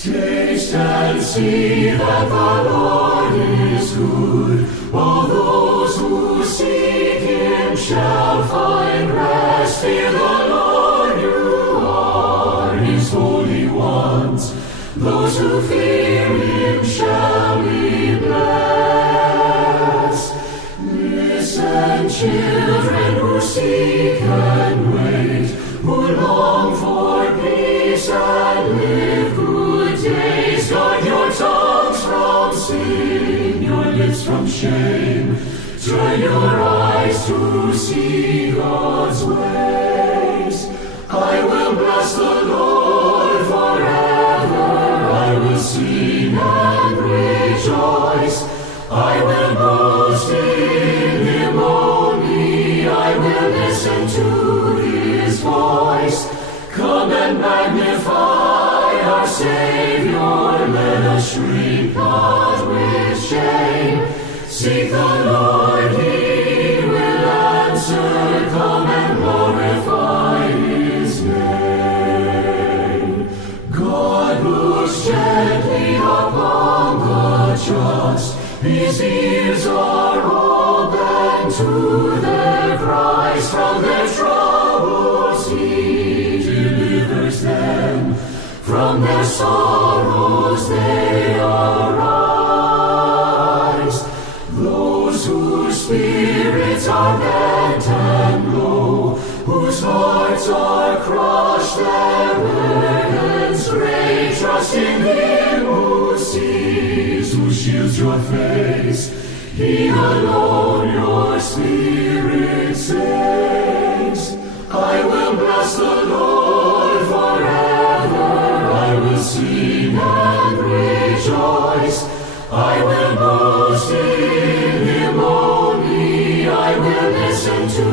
Taste and see that the Lord is good. All those who seek Him shall find rest. Fear the Lord, you are His holy ones. Those who fear Him shall be blessed. Listen, children who seek and wait, who long for peace and live good days. Guard your tongues from sin, your lips from shame. Turn your eyes to see God's ways. I will bless the Lord forever. I will sing and rejoice. I will boast in Him only. I will listen to His voice. Come and magnify our Savior. Let us shrink not with shame. Seek the Lord, He will answer. Come and glorify His name. God looks gently upon the just. His ears are open to their cries. From their troubles He delivers them. From their sorrows they arise. Those whose spirits are bent and low, whose hearts are crushed, their burdens great, trust in Him who sees, who shields your face. He alone your spirit saves. I will bless the Lord forever. I will sing and rejoice. I will boast in Him only. I will listen to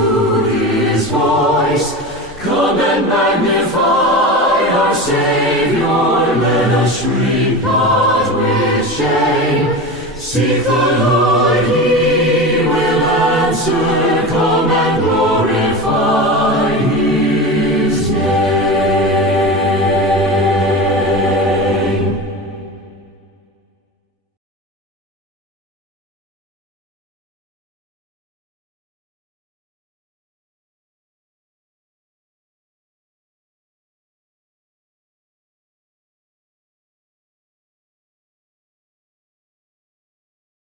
His voice. Come and magnify our Savior. Let us shrink not with shame. Seek the Lord, He will answer.